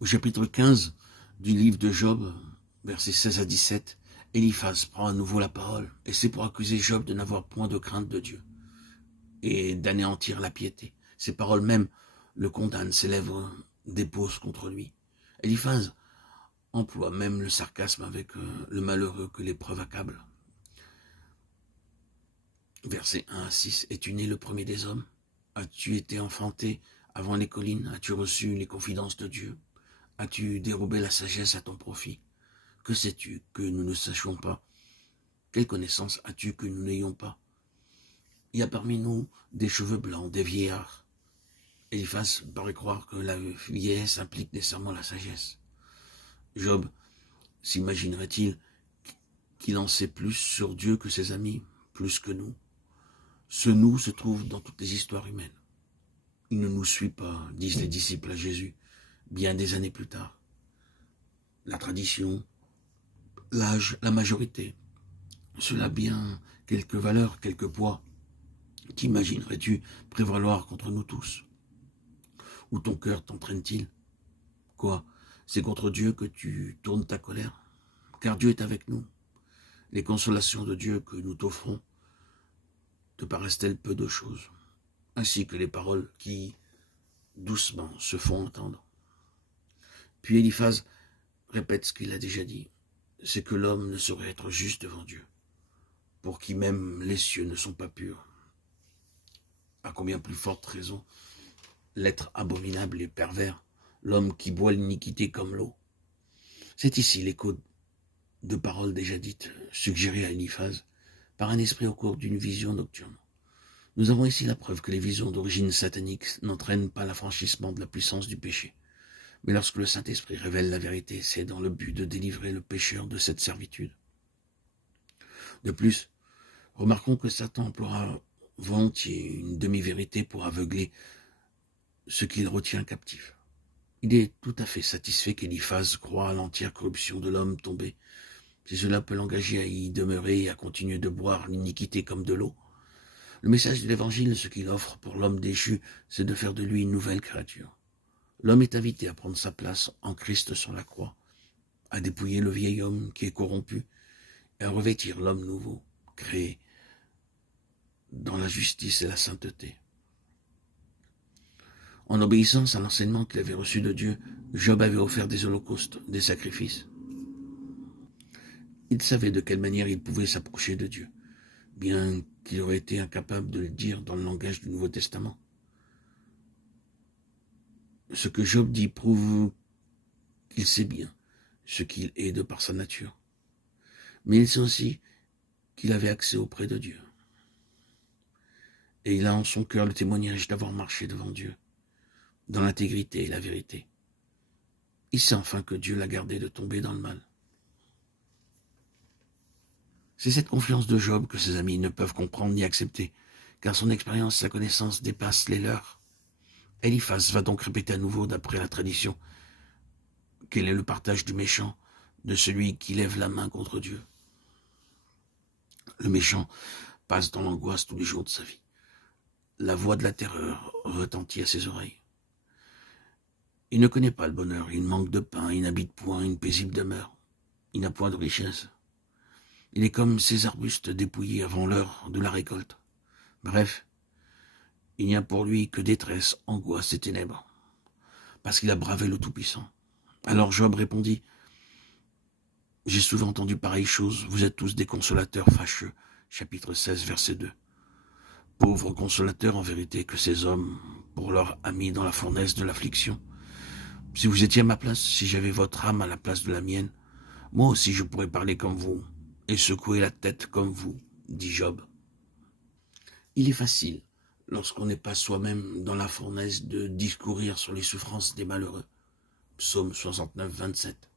Au chapitre 15 du livre de Job, versets 16 à 17, Eliphaz prend à nouveau la parole, et c'est pour accuser Job de n'avoir point de crainte de Dieu et d'anéantir la piété. Ses paroles même le condamnent, ses lèvres déposent contre lui. Eliphaz emploie même le sarcasme avec le malheureux que l'épreuve accable. Versets 1 à 6, es-tu né le premier des hommes? As-tu été enfanté avant les collines? As-tu reçu les confidences de Dieu? As-tu dérobé la sagesse à ton profit? Que sais-tu que nous ne sachions pas? Quelle connaissance as-tu que nous n'ayons pas? Il y a parmi nous des cheveux blancs, des vieillards. Eliphaz paraît croire que la vieillesse implique nécessairement la sagesse. Job s'imaginerait-il qu'il en sait plus sur Dieu que ses amis, plus que nous? Ce nous se trouve dans toutes les histoires humaines. Il ne nous suit pas, disent les disciples à Jésus, bien des années plus tard. La tradition, l'âge, la majorité, cela a bien quelques valeurs, quelques poids. T'imaginerais-tu prévaloir contre nous tous? Où ton cœur t'entraîne-t-il? Quoi? C'est contre Dieu que tu tournes ta colère? Car Dieu est avec nous. Les consolations de Dieu que nous t'offrons te paraissent-elles peu de choses? Ainsi que les paroles qui, doucement, se font entendre. Puis Eliphaz répète ce qu'il a déjà dit, c'est que l'homme ne saurait être juste devant Dieu, pour qui même les cieux ne sont pas purs. À combien plus forte raison, l'être abominable et pervers, l'homme qui boit l'iniquité comme l'eau. C'est ici l'écho de paroles déjà dites, suggérées à Eliphaz, par un esprit au cours d'une vision nocturne. Nous avons ici la preuve que les visions d'origine satanique n'entraînent pas l'affranchissement de la puissance du péché. Mais lorsque le Saint-Esprit révèle la vérité, c'est dans le but de délivrer le pécheur de cette servitude. De plus, remarquons que Satan emploiera volontiers une demi-vérité pour aveugler ce qu'il retient captif. Il est tout à fait satisfait qu'Eliphaz croie à l'entière corruption de l'homme tombé, si cela peut l'engager à y demeurer et à continuer de boire l'iniquité comme de l'eau. Le message de l'Évangile, ce qu'il offre pour l'homme déchu, c'est de faire de lui une nouvelle créature. L'homme est invité à prendre sa place en Christ sur la croix, à dépouiller le vieil homme qui est corrompu et à revêtir l'homme nouveau, créé dans la justice et la sainteté. En obéissance à l'enseignement qu'il avait reçu de Dieu, Job avait offert des holocaustes, des sacrifices. Il savait de quelle manière il pouvait s'approcher de Dieu, bien qu'il aurait été incapable de le dire dans le langage du Nouveau Testament. Ce que Job dit prouve qu'il sait bien ce qu'il est de par sa nature. Mais il sait aussi qu'il avait accès auprès de Dieu. Et il a en son cœur le témoignage d'avoir marché devant Dieu, dans l'intégrité et la vérité. Il sait enfin que Dieu l'a gardé de tomber dans le mal. C'est cette confiance de Job que ses amis ne peuvent comprendre ni accepter, car son expérience et sa connaissance dépassent les leurs. Eliphaz va donc répéter à nouveau, d'après la tradition, quel est le partage du méchant, de celui qui lève la main contre Dieu. Le méchant passe dans l'angoisse tous les jours de sa vie. La voix de la terreur retentit à ses oreilles. Il ne connaît pas le bonheur, il manque de pain, il n'habite point une paisible demeure, il n'a point de richesse. Il est comme ces arbustes dépouillés avant l'heure de la récolte. Bref, il n'y a pour lui que détresse, angoisse et ténèbres, parce qu'il a bravé le Tout-Puissant. Alors Job répondit, « J'ai souvent entendu pareille chose, vous êtes tous des consolateurs fâcheux. » Chapitre 16, verset 2. Pauvres consolateurs, en vérité, que ces hommes, pour leur ami dans la fournaise de l'affliction. Si vous étiez à ma place, si j'avais votre âme à la place de la mienne, moi aussi je pourrais parler comme vous et secouer la tête comme vous, dit Job. Il est facile, lorsqu'on n'est pas soi-même dans la fournaise, de discourir sur les souffrances des malheureux. Psaume 69, 27.